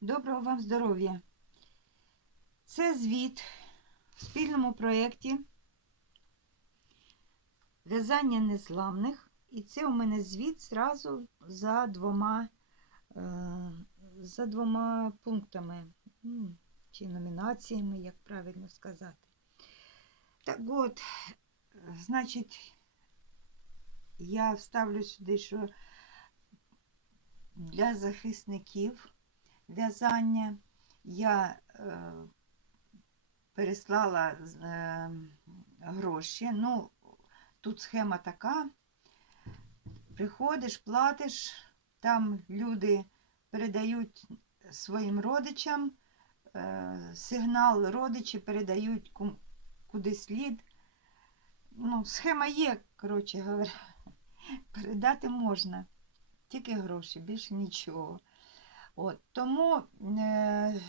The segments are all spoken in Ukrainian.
Доброго вам здоров'я! Це звіт в спільному проєкті В'язання незламних. І це у мене звіт зразу за двома, е, за двома пунктами, чи номінаціями, як правильно сказати. Так от, значить, я вставлю сюди, що для захисників в'язання я е, переслала е, гроші. Ну, тут схема така. Приходиш, платиш, там люди передають своїм родичам, е, сигнал родичі передають куди слід. Ну, схема є, коротше говоря, передати можна, тільки гроші, більше нічого. От, тому е,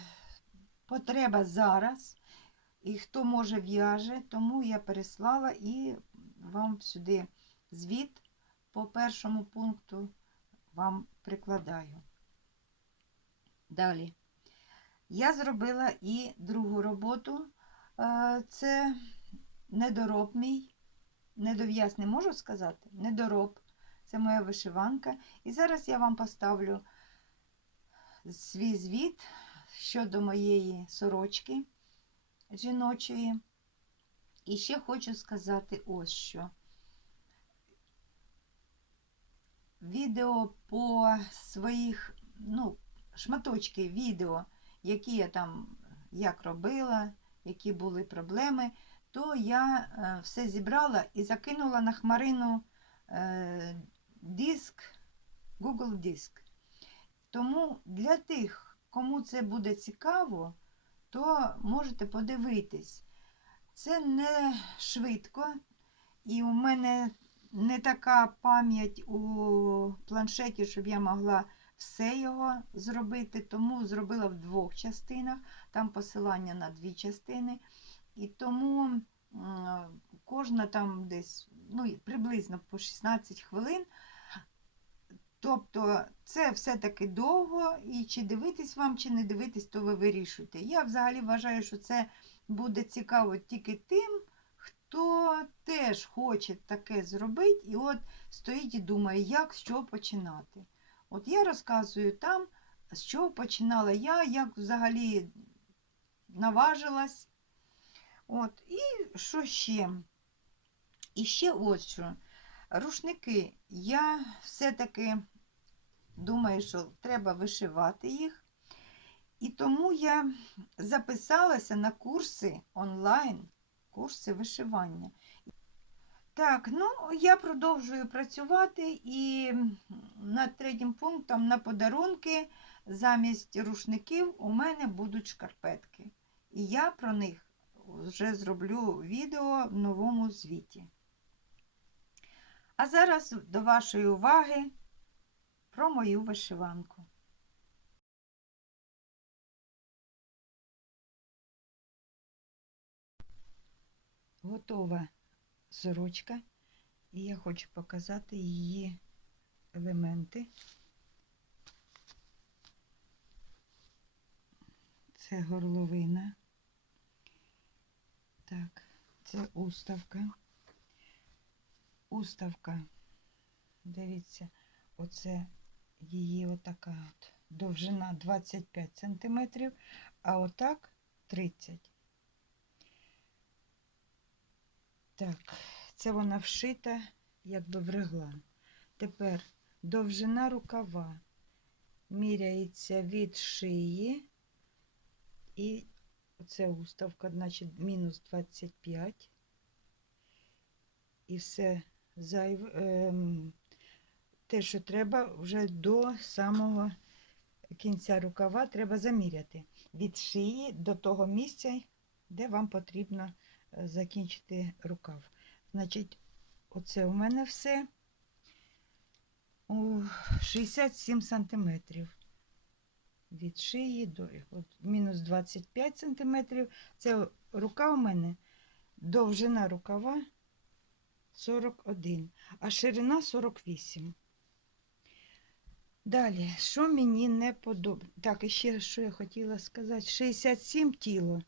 потреба зараз, і хто може в'яже, тому я переслала і вам сюди звіт по першому пункту вам прикладаю. Далі. Я зробила і другу роботу. Е, Це недороб мій. Недов'яз не можу сказати. Недороб. Це моя вишиванка. І зараз я вам поставлю свій звіт щодо моєї сорочки жіночої. І ще хочу сказати ось що. Відео по своїх, ну, шматочки відео, які я там як робила, які були проблеми, то я е, все зібрала і закинула на хмарину е, диск, Google Диск. Тому для тих, кому це буде цікаво, то можете подивитись. Це не швидко, і у мене не така пам'ять у планшеті, щоб я могла все його зробити, тому зробила в двох частинах, там посилання на дві частини. І тому кожна там десь ну, приблизно по 16 хвилин. Тобто це все-таки довго, і чи дивитись вам, чи не дивитись, то ви вирішуєте. Я взагалі вважаю, що це буде цікаво тільки тим, хто теж хоче таке зробити, і от стоїть і думає, як чого починати. От я розказую там, з чого починала я, як взагалі наважилась. От, і що ще? І ще ось що. Рушники я все-таки думаю, що треба вишивати їх. І тому я записалася на курси онлайн, курси вишивання. Так, ну я продовжую працювати і над третім пунктом на подарунки замість рушників у мене будуть шкарпетки. І я про них вже зроблю відео в новому звіті. А зараз до вашої уваги про мою вишиванку. Готова сорочка, і я хочу показати її елементи. Це горловина. Так, це уставка. Уставка, дивіться, оце її отака от довжина 25 см, а отак 30 Так, це вона вшита, якби в реглан. Тепер довжина рукава міряється від шиї, і оце уставка, значить, мінус 25. І все зайве, ем, те, що треба, вже до самого кінця рукава треба заміряти від шиї до того місця, де вам потрібно е, закінчити рукав. Значить, оце у мене все у 67 сантиметрів. Від шиї до от, мінус 25 сантиметрів. Це рука у мене, довжина рукава 41, а ширина 48. Далі, що мені не подобається? Так, і ще що я хотіла сказати. 67 тіло.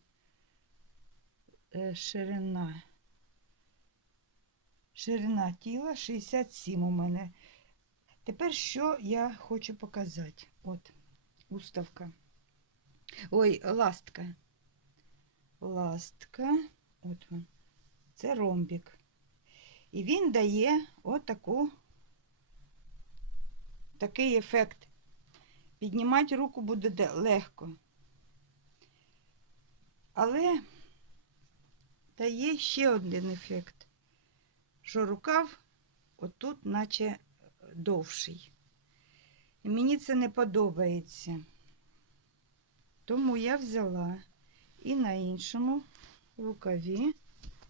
Е, ширина. Ширина тіла 67 у мене. Тепер що я хочу показати? От, уставка. Ой, ластка. Ластка. От він. Це ромбік. І він дає отаку, такий ефект. Піднімати руку буде легко. Але дає ще один ефект, що рукав отут, наче довший. І мені це не подобається. Тому я взяла і на іншому рукаві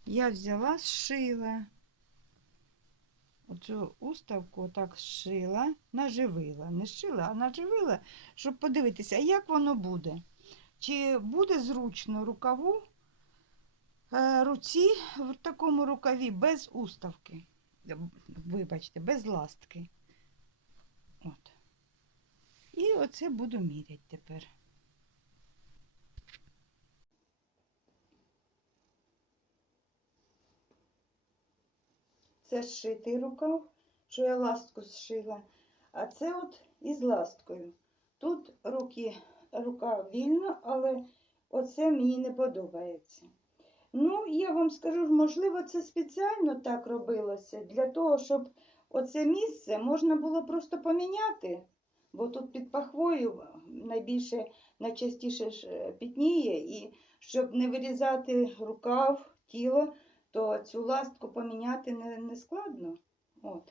я взяла, зшила. Оцю уставку отак зшила, наживила. Не зшила, а наживила, щоб подивитися, як воно буде. Чи буде зручно рукаву е, руці в такому рукаві без уставки. Вибачте, без ластки. От. І оце буду міряти тепер. Це зшитий рукав, що я ластку зшила. А це от із ласткою. Тут руки, рука вільна, але оце мені не подобається. Ну, я вам скажу, можливо, це спеціально так робилося, для того, щоб оце місце можна було просто поміняти, бо тут під пахвою найбільше, найчастіше е, пітніє, і щоб не вирізати рукав, тіло, то цю ластку поміняти не, не складно. От.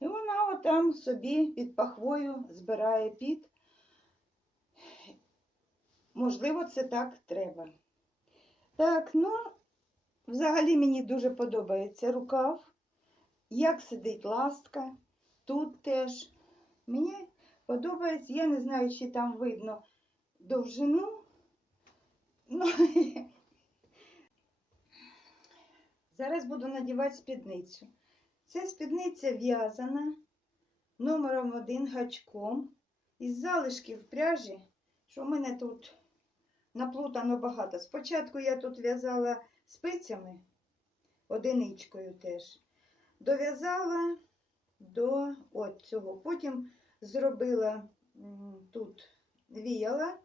І вона отам собі під пахвою збирає піт. Можливо, це так треба. Так, ну, взагалі мені дуже подобається рукав, як сидить ластка. Тут теж. Мені подобається, я не знаю, чи там видно довжину. Ну, Зараз буду надівати спідницю. Ця спідниця в'язана номером один гачком із залишків пряжі, що в мене тут наплутано багато. Спочатку я тут в'язала спицями, одиничкою теж. Дов'язала до от цього. Потім зробила тут віяла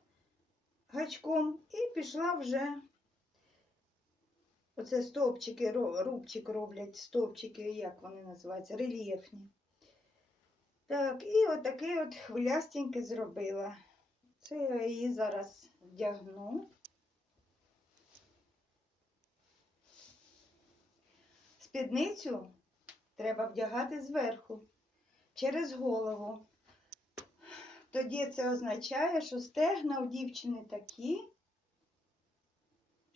гачком і пішла вже Оце стовпчики, рубчик роблять, стовпчики, як вони називаються, рельєфні. Так, і отаке от хвилястеньке зробила. Це я її зараз вдягну. Спідницю треба вдягати зверху, через голову. Тоді це означає, що стегна у дівчини такі,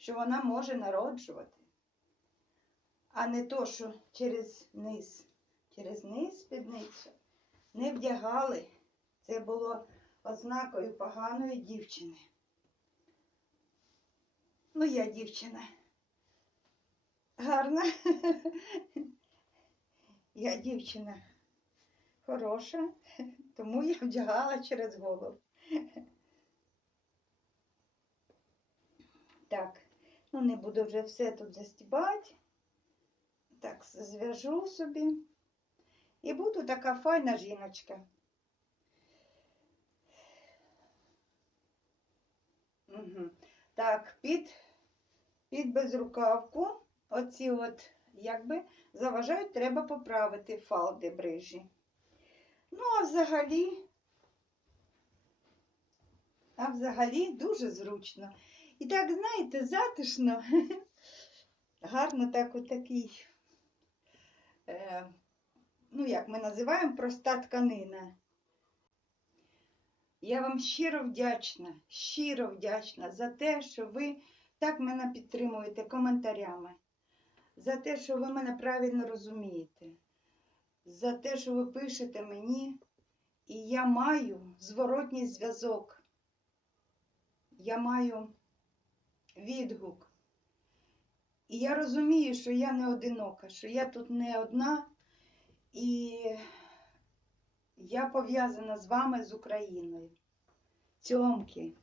що вона може народжувати, а не то, що через низ. Через низ спідницю не вдягали. Це було ознакою поганої дівчини. Ну, я дівчина. Гарна. Я дівчина хороша, тому я вдягала через голову. Так, ну не буду вже все тут застібати. Так, зв'яжу собі. І буду така файна жіночка. Угу. Так, під, під безрукавку, оці от, якби, заважають, треба поправити фалди брижі. Ну, а взагалі, а взагалі дуже зручно. І так, знаєте, затишно, гарно так отакий, е, ну, як ми називаємо, проста тканина. Я вам щиро вдячна, щиро вдячна за те, що ви так мене підтримуєте коментарями, за те, що ви мене правильно розумієте, за те, що ви пишете мені, і я маю зворотній зв'язок. Я маю відгук. І я розумію, що я не одинока, що я тут не одна, і Я пов'язана з вами з Україною. Цьомки.